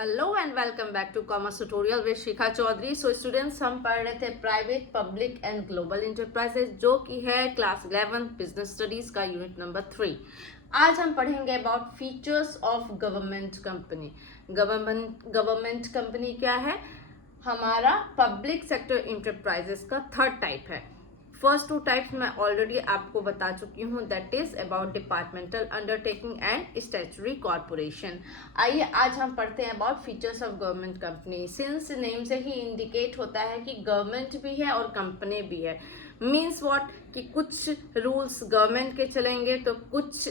Hello and welcome back to commerce tutorial with Shikha Chaudhary. So students, हम पढ़ रहे थे private, public and global enterprises, जो कि है क्लास 11 बिजनेस स्टडीज का यूनिट नंबर 3। आज हम पढ़ेंगे about features of government company. Government company क्या है? हमारा पब्लिक सेक्टर इंटरप्राइजेस का थर्ड टाइप है। फर्स्ट टू टाइप्स मैं ऑलरेडी आपको बता चुकी हूँ, that is about departmental undertaking and statutory corporation. आइए आज हम पढ़ते हैं about features of government company. Since name से ही इंडिकेट होता है कि गवर्नमेंट भी है और कंपनी भी है। मीन्स व्हाट कि कुछ रूल्स गवर्नमेंट के चलेंगे तो कुछ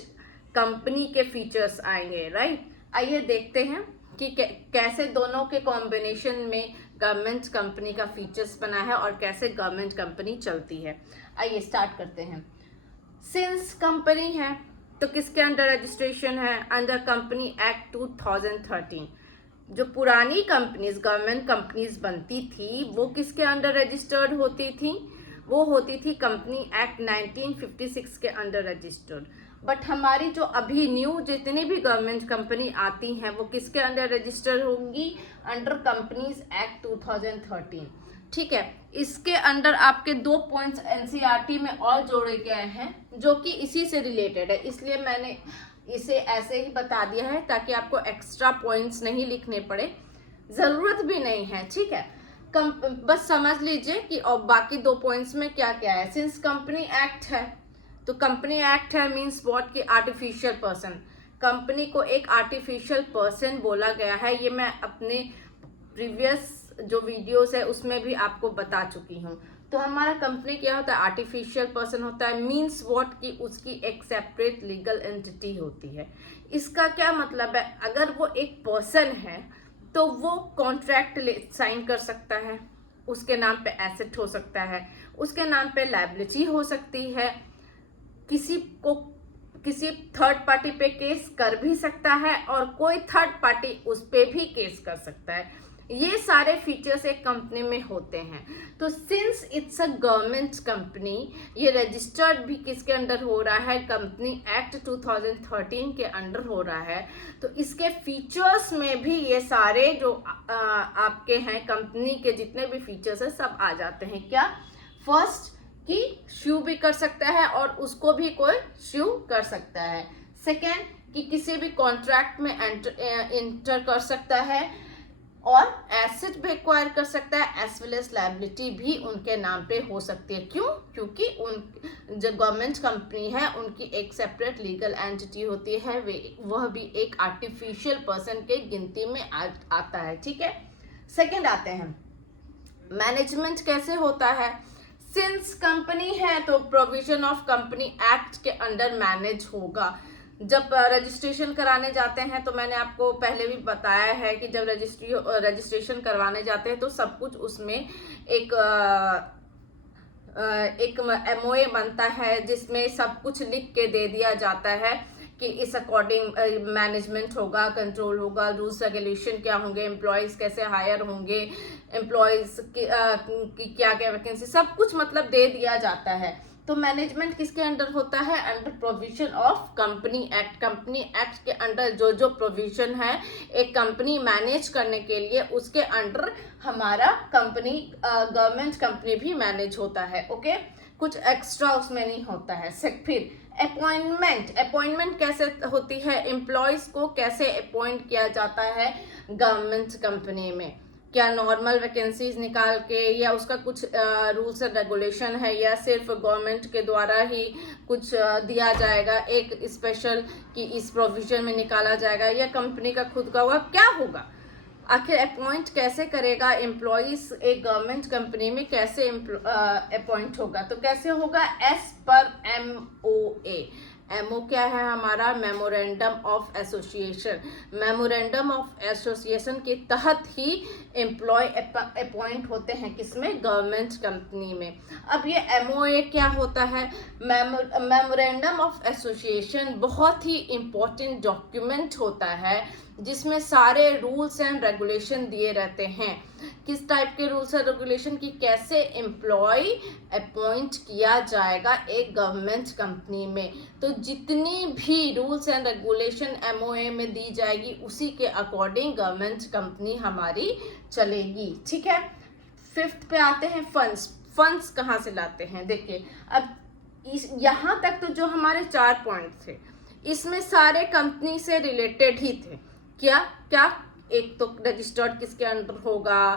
कंपनी के फीचर्स आएंगे, राइट। आइए देखते हैं कि कैसे दोनों के कॉम्बिनेशन में गवर्नमेंट कंपनी का फीचर्स बना है और कैसे गवर्नमेंट कंपनी चलती है। आइए स्टार्ट करते हैं। सिंस कंपनी है तो किसके अंडर रजिस्ट्रेशन है? Under company act 2013। जो पुरानी कंपनीज, गवर्नमेंट कंपनीज बनती थी, वो किसके अंडर रजिस्टर्ड होती थी? वो होती थी कंपनी एक्ट 1956 के अंडर रजिस्टर्ड। बट हमारी जो अभी न्यू जितनी भी गवर्नमेंट कंपनी आती हैं वो किसके अंडर रजिस्टर्ड होंगी? Under companies act 2013। ठीक है, इसके अंडर आपके 2 पॉइंट्स एनसीईआरटी में और जोड़े गए हैं जो कि इसी से रिलेटेड है, इसलिए मैंने इसे ऐसे ही बता दिया है ताकि आपको एक्स्ट्रा पॉइंट्स नहीं लिखने पड़े, जरूरत भी नहीं है। ठीक है, बस समझ लीजिए कि और बाकी 2 पॉइंट्स में क्या क्या है। सिंस कंपनी एक्ट है तो कंपनी एक्ट है मीन्स व्हाट कि आर्टिफिशियल पर्सन, कंपनी को एक आर्टिफिशियल पर्सन बोला गया है। ये मैं अपने प्रीवियस जो वीडियोस है उसमें भी आपको बता चुकी हूँ। तो हमारा कंपनी क्या होता है? आर्टिफिशियल पर्सन होता है। मीन्स व्हाट कि उसकी एक सेपरेट लीगल एंटिटी होती है। इसका क्या मतलब है? अगर वो एक पर्सन है तो वो कॉन्ट्रैक्ट साइन कर सकता है, उसके नाम पे एसेट हो सकता है, उसके नाम पे लायबिलिटी हो सकती है, किसी थर्ड पार्टी पे केस कर भी सकता है और कोई थर्ड पार्टी उस पे भी केस कर सकता है। ये सारे फीचर्स एक कंपनी में होते हैं। तो since it's a government company, ये रजिस्टर्ड भी किसके अंडर हो रहा है? कंपनी एक्ट 2013 के अंडर हो रहा है। तो इसके फीचर्स में भी ये सारे जो आपके हैं कंपनी के जितने भी फीचर्स है सब आ जाते हैं। क्या? फर्स्ट कि श्यू भी कर सकता है और उसको भी कोई श्यू कर सकता है। सेकेंड कि किसी भी कॉन्ट्रैक्ट में एंटर कर सकता है और एसेट भी एक्वायर कर सकता है, एज वेल एज लायबिलिटी भी उनके नाम पे हो सकती है। क्यों? क्योंकि उन जो गवर्नमेंट कंपनी है उनकी एक सेपरेट लीगल एंटिटी होती है, वह भी एक आर्टिफिशियल पर्सन के गिनती में आता है। ठीक है, सेकेंड आते हैं मैनेजमेंट कैसे होता है। सिंस कंपनी है तो प्रोविजन ऑफ कंपनी एक्ट के अंडर मैनेज होगा। जब रजिस्ट्रेशन कराने जाते हैं तो मैंने आपको पहले भी बताया है कि जब रजिस्ट्रेशन करवाने जाते हैं तो सब कुछ उसमें एक एमओए बनता है जिसमें सब कुछ लिख के दे दिया जाता है कि इस अकॉर्डिंग मैनेजमेंट होगा, कंट्रोल होगा, रूल्स रेगुलेशन क्या होंगे, एम्प्लॉयज कैसे हायर होंगे, एम्प्लॉयज की क्या क्या वैकेंसी, सब कुछ मतलब दे दिया जाता है। तो मैनेजमेंट किसके अंडर होता है? Under provision of company act. Company act के अंडर जो जो प्रोविजन है एक कंपनी मैनेज करने के लिए, उसके अंडर हमारा कंपनी गवर्नमेंट कंपनी भी मैनेज होता है। ओके, कुछ एक्स्ट्रा उसमें नहीं होता है। फिर अपॉइंटमेंट कैसे होती है? एम्प्लॉयज को कैसे अपॉइंट किया जाता है गवर्नमेंट कंपनी में? क्या नॉर्मल वैकेंसीज निकाल के, या उसका कुछ रूल्स एंड रेगुलेशन है, या सिर्फ गवर्नमेंट के द्वारा ही कुछ दिया जाएगा एक स्पेशल कि इस प्रोविजन में निकाला जाएगा, या कंपनी का खुद का होगा? क्या होगा? आखिर अपॉइंट कैसे करेगा एम्प्लॉइज एक गवर्नमेंट कंपनी में? कैसे अपॉइंट होगा? तो कैसे होगा? As per MOA। एमओ क्या है हमारा? Memorandum of association. Memorandum of association के तहत ही एम्प्लॉय अपॉइंट होते हैं, किसमें? गवर्नमेंट कंपनी में। अब ये एमओए क्या होता है? मेमोरेंडम ऑफ एसोसिएशन बहुत ही इम्पोर्टेंट डॉक्यूमेंट होता है जिसमें सारे रूल्स एंड रेगुलेशन दिए रहते हैं किस टाइप के रूल्स एंड रेगुलेशन की कैसे एम्प्लॉय अपॉइंट किया जाएगा एक गवर्नमेंट कंपनी में। तो जितनी भी रूल्स एंड रेगुलेशन एमओए में दी जाएगी उसी के अकॉर्डिंग गवर्नमेंट कंपनी हमारी चलेगी। ठीक है, फिफ्थ पे आते हैं फंड्स। फंड्स कहाँ से लाते हैं? देखिए, अब यहाँ तक तो जो हमारे 4 पॉइंट थे इसमें सारे कंपनी से रिलेटेड ही थे। क्या क्या? एक तो रजिस्टर्ड किसके अंडर होगा,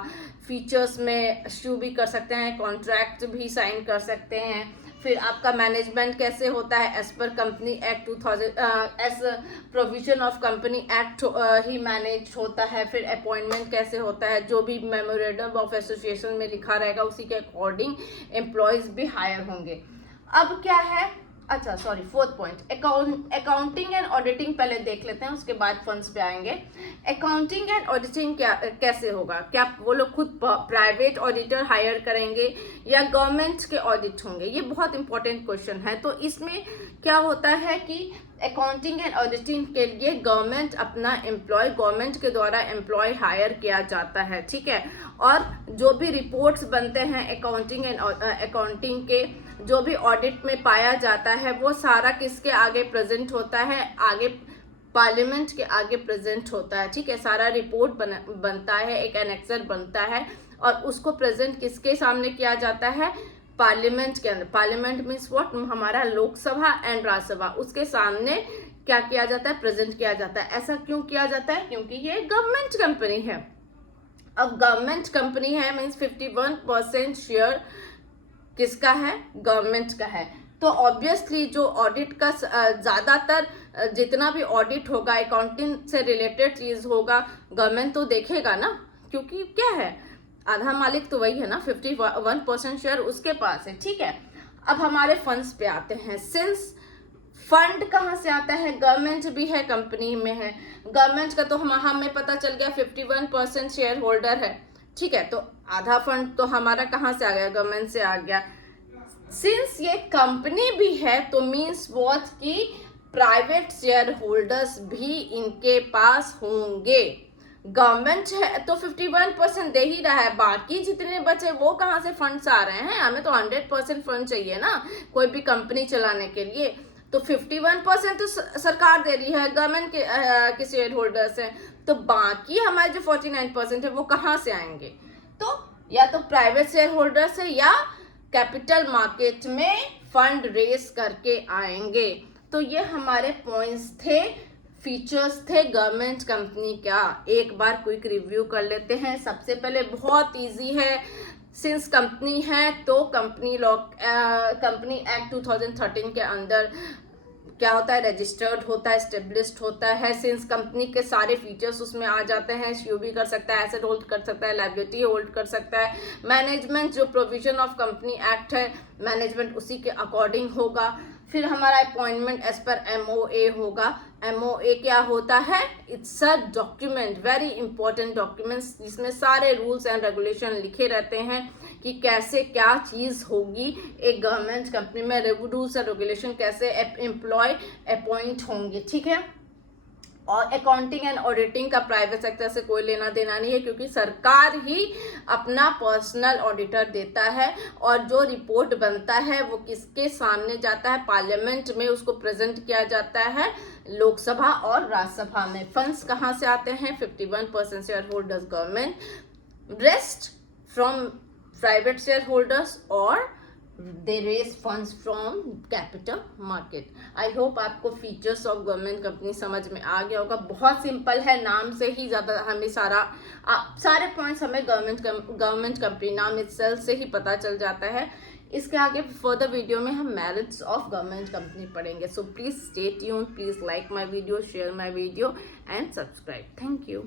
फीचर्स में इश्यू भी कर सकते हैं, कॉन्ट्रैक्ट भी साइन कर सकते हैं, फिर आपका मैनेजमेंट कैसे होता है as per company act 2000 as provision of company act ही मैनेज होता है, फिर अपॉइंटमेंट कैसे होता है, जो भी मेमोरेंडम ऑफ एसोसिएशन में लिखा रहेगा उसी के अकॉर्डिंग एम्प्लॉयज भी हायर होंगे। अब क्या है, अच्छा sorry, fourth point accounting and auditing पहले देख लेते हैं, उसके बाद फंड्स पे आएंगे। अकाउंटिंग एंड ऑडिटिंग क्या कैसे होगा? क्या वो लोग खुद प्राइवेट ऑडिटर हायर करेंगे या गवर्नमेंट के ऑडिट होंगे? ये बहुत इंपॉर्टेंट क्वेश्चन है। तो इसमें क्या होता है कि अकाउंटिंग एंड ऑडिटिंग के लिए गवर्नमेंट अपना एम्प्लॉय, गवर्नमेंट के द्वारा एम्प्लॉय हायर किया जाता है। ठीक है, और जो भी रिपोर्ट्स बनते हैं अकाउंटिंग के, जो भी ऑडिट में पाया जाता है वो सारा किसके आगे प्रेजेंट होता है? आगे पार्लियामेंट के आगे प्रेजेंट होता है। ठीक है, सारा रिपोर्ट बनता है, एक एनेक्सर बनता है और उसको प्रेजेंट किसके सामने किया जाता है? पार्लियामेंट के अंदर। Parliament means what? हमारा लोकसभा एंड राज्यसभा, उसके सामने क्या किया जाता है? प्रेजेंट किया जाता है। ऐसा क्यों किया जाता है? क्योंकि ये गवर्नमेंट कंपनी है। अब गवर्नमेंट कंपनी है मीन्स 51% शेयर किसका है? गवर्नमेंट का है। तो ऑब्वियसली जो ऑडिट का ज़्यादातर जितना भी ऑडिट होगा, अकाउंटिंग से रिलेटेड चीज़ होगा, गवर्नमेंट तो देखेगा ना, क्योंकि क्या है, आधा मालिक तो वही है ना, 51% शेयर उसके पास है। ठीक है, अब हमारे फंड्स पे आते हैं। सिंस फंड कहाँ से आता है? गवर्नमेंट भी है, कंपनी में है, गवर्नमेंट का तो हमें पता चल गया 51% शेयर होल्डर है। ठीक है, तो आधा फंड तो हमारा कहाँ से आ गया? गवर्नमेंट से आ गया। सिंस ये कंपनी भी है तो मीन्स व्हाट कि प्राइवेट शेयर होल्डर्स भी इनके पास होंगे। गवर्नमेंट है तो 51% दे ही रहा है, बाकी जितने बचे वो कहाँ से फंड्स आ रहे हैं? हमें तो 100% फंड चाहिए ना कोई भी कंपनी चलाने के लिए। तो 51% तो सरकार दे रही है, गवर्नमेंट के शेयर होल्डर्स हैं, तो बाकी हमारे जो 49% है वो कहाँ से आएंगे? तो या तो प्राइवेट शेयर होल्डर से या कैपिटल मार्केट में फंड रेस करके आएंगे। तो ये हमारे पॉइंट्स थे, फीचर्स थे गवर्नमेंट कंपनी का। एक बार क्विक रिव्यू कर लेते हैं। सबसे पहले बहुत इजी है, सिंस कंपनी है तो कंपनी एक्ट 2013 के अंदर क्या होता है? रजिस्टर्ड होता है, एस्टेब्लिश्ड होता है। सिंस कंपनी के सारे फीचर्स उसमें आ जाते हैं, इश्यू भी कर सकता है, एसेट होल्ड कर सकता है, लायबिलिटी होल्ड कर सकता है। मैनेजमेंट जो प्रोविजन ऑफ कंपनी एक्ट है, मैनेजमेंट उसी के अकॉर्डिंग होगा। फिर हमारा अपॉइंटमेंट एज पर एमओए होगा। एमओए क्या होता है? It's a document, very important documents, जिसमें सारे रूल्स एंड रेगुलेशन लिखे रहते हैं कि कैसे क्या चीज़ होगी एक गवर्नमेंट कंपनी में, रूल्स एंड रेगुलेशन कैसे एम्प्लॉय अपॉइंट होंगे। ठीक है, और अकाउंटिंग एंड ऑडिटिंग का प्राइवेट सेक्टर से कोई लेना देना नहीं है, क्योंकि सरकार ही अपना पर्सनल ऑडिटर देता है और जो रिपोर्ट बनता है वो किसके सामने जाता है? पार्लियामेंट में उसको प्रेजेंट किया जाता है, लोकसभा और राज्यसभा में। फंड्स कहाँ से आते हैं? 51% share holders government, rest from private share holders और they raise funds from capital market. I hope आपको फीचर्स ऑफ गवर्नमेंट कंपनी समझ में आ गया होगा। बहुत सिंपल है, नाम से ही ज़्यादा हमें सारे पॉइंट्स हमें गवर्नमेंट कंपनी नाम इटसेल्फ से ही पता चल जाता है। इसके आगे फर्दर वीडियो में हम मेरिट्स ऑफ गवर्नमेंट कंपनी पढ़ेंगे। So please stay tuned, please like my video, share my video and subscribe. Thank you.